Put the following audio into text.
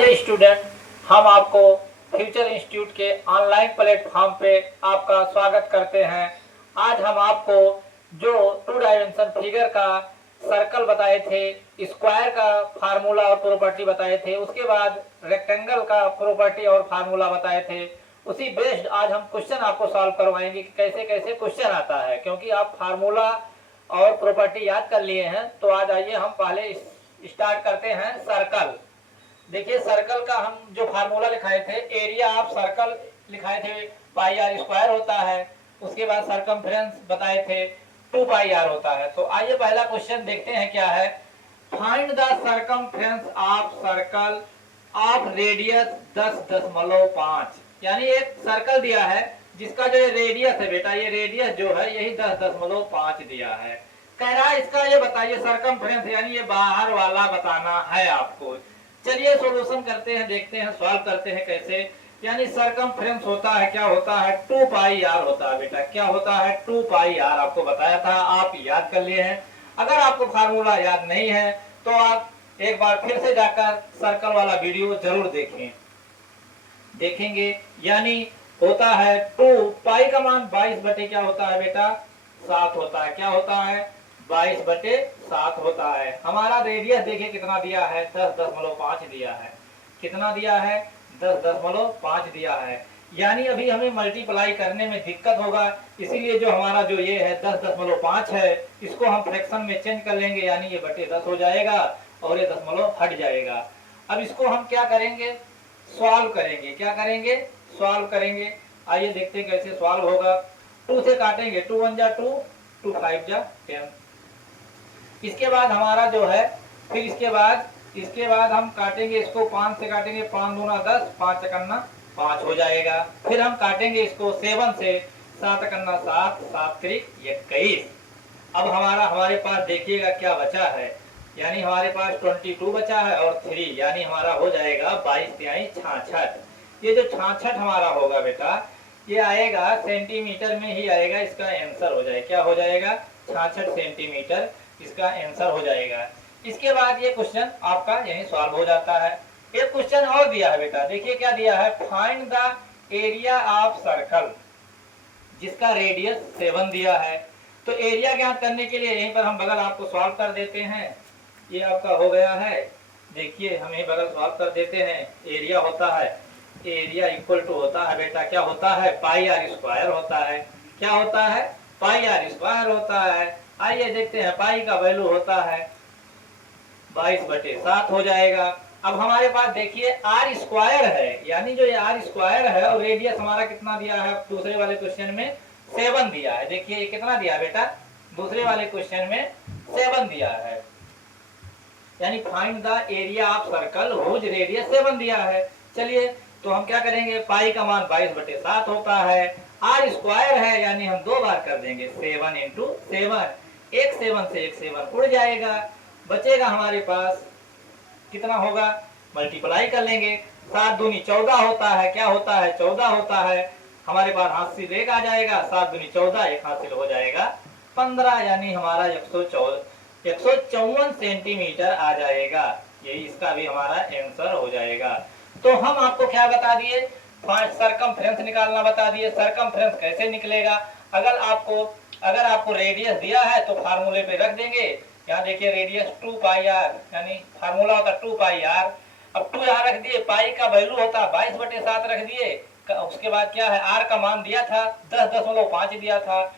Dear student, हम आपको future institute के ऑनलाइन प्लेटफॉर्म पे आपका स्वागत करते हैं। आज हम आपको जो टू डायमेंशन फिगर का सर्कल बताए थे, स्क्वायर का फार्मूला और प्रॉपर्टी बताए थे, उसके बाद रेक्टेंगल का प्रॉपर्टी और फार्मूला बताए थे, उसी बेस्ड आज हम क्वेश्चन आपको सॉल्व करवाएंगे कि कैसे कैसे क्वेश्चन आता है। क्योंकि आप फार्मूला और प्रॉपर्टी याद कर लिए हैं, तो आज आइए हम पहले स्टार्ट करते हैं सर्कल। देखिए, सर्कल का हम जो फार्मूला लिखाए थे, एरिया ऑफ सर्कल लिखाए थे पाई आर स्क्वायर होता है। उसके बाद सरकमफ्रेंस बताए थे 2 पाई आर होता है। तो आइए पहला क्वेश्चन देखते हैं क्या है। Find the circumference of circle of radius 10.5। यानी एक सर्कल दिया है जिसका जो रेडियस है बेटा, ये रेडियस जो है यही 10.5 दिया है। कह रहा है इसका ये बताइए सरकमफ्रेंस, यानी ये बाहर वाला बताना है आपको। चलिए सॉल्यूशन करते हैं, देखते हैं सॉल्व करते हैं कैसे। यानी सरकमफ्रेंस होता है, क्या होता है, 2 पाई आर होता है बेटा। क्या होता है, 2 पाई आर आपको बताया था, आप याद कर लिए हैं। अगर आपको फार्मूला याद नहीं है तो आप एक बार फिर से जाकर सर्कल वाला वीडियो जरूर देखेंगे। यानी होता है 2 पाई का मान 22 बटे क्या होता है बेटा, 7 होता है। क्या होता है, 22 बटे 7 होता है। हमारा रेडियस देखिए कितना दिया है, 10.5 दिया है। कितना दिया है, 10.5 दिया है। यानी अभी हमें मल्टीप्लाई करने में दिक्कत होगा, इसीलिए जो हमारा जो ये है 10.5 है, इसको हम फ्रैक्शन में चेंज कर लेंगे। यानी ये बटे 10 हो जाएगा और ये दशमलव हट जाएगा। अब इसको हम क्या करेंगे, सॉल्व करेंगे। क्या करेंगे, सॉल्व करेंगे। आइए देखते हैं कैसे सॉल्व होगा। 2 से काटेंगे, 2 1 जा 2, 2 5 जा 10। इसके बाद हमारा जो है, फिर इसके बाद हम काटेंगे इसको, 5 से काटेंगे, 5 दूना 10, 5 एकन्ना 5 हो जाएगा। फिर हम काटेंगे इसको 7 से, 7 एकन्ना 7, 7 त्रिक 21। अब हमारे पास देखिएगा क्या बचा है। यानी हमारे पास 22 बचा है और 3, यानी हमारा हो जाएगा 22 तिहाई 66। ये जो 66 हमारा होगा बेटा, ये आएगा सेंटीमीटर में ही आएगा, इसका आंसर हो जाएगा। क्या हो जाएगा, 66 सेंटीमीटर इसका आंसर हो जाएगा। इसके बाद ये क्वेश्चन आपका यही सॉल्व हो जाता है। एक क्वेश्चन और दिया है बेटा, देखिए क्या दिया है। Find the area of circle, जिसका रेडियस 7 दिया है। तो एरिया ज्ञात करने के लिए यहीं पर हम बगल आपको सॉल्व कर देते हैं। ये आपका हो गया है, देखिए हम यहीं बगल सॉल्व कर देते हैं। एरिया होता है, एरिया इक्वल टू होता है बेटा, क्या होता है, पाई आर स्क्वायर होता है। क्या होता है, पाई आर स्क्वायर होता है। आइए देखते हैं, पाई का वैल्यू होता है 22 बटे 7 हो जाएगा। अब हमारे पास देखिए आर स्क्वायर है, यानी जो ये आर स्क्वायर है और रेडियस हमारा कितना दिया है, दूसरे वाले क्वेश्चन में 7 दिया है। देखिए ये कितना दिया बेटा, दूसरे वाले क्वेश्चन में 7 दिया है। यानी find the area of circle whose radius 7 दिया है। चलिए तो हम क्या करेंगे, पाई का मान 22 बटे 7 होता है, आर स्क्वायर है, यानी हम 2 बार कर देंगे, 7 इंटू 7। एक 7 से एक 7 उड़ जाएगा, बचेगा हमारे पास कितना होगा, मल्टीप्लाई कर लेंगे। 7 दूनी 14 होता है। क्या होता है, 14 होता है। हमारे पास हासिल एक आ जाएगा, 7 दूनी 14, एक हासिल हो जाएगा 15, यानी हमारा 154 सेंटीमीटर आ जाएगा। यही इसका भी हमारा आंसर हो जाएगा। तो हम आपको क्या बता दिए, सरकमफ्रेंस निकालना बता दिए। सरकमफ्रेंस कैसे निकलेगा, अगर आपको रेडियस दिया है तो फार्मूले पे रख देंगे। यहाँ देखिए रेडियस 2 पाई आर, यानी फार्मूला होता 2 पाई आर। अब 2 यहाँ रख दिए, पाई का वैल्यू होता 22 बटे 7 रख दिए। उसके बाद क्या है, आर का मान दिया था 10.5 दिया था,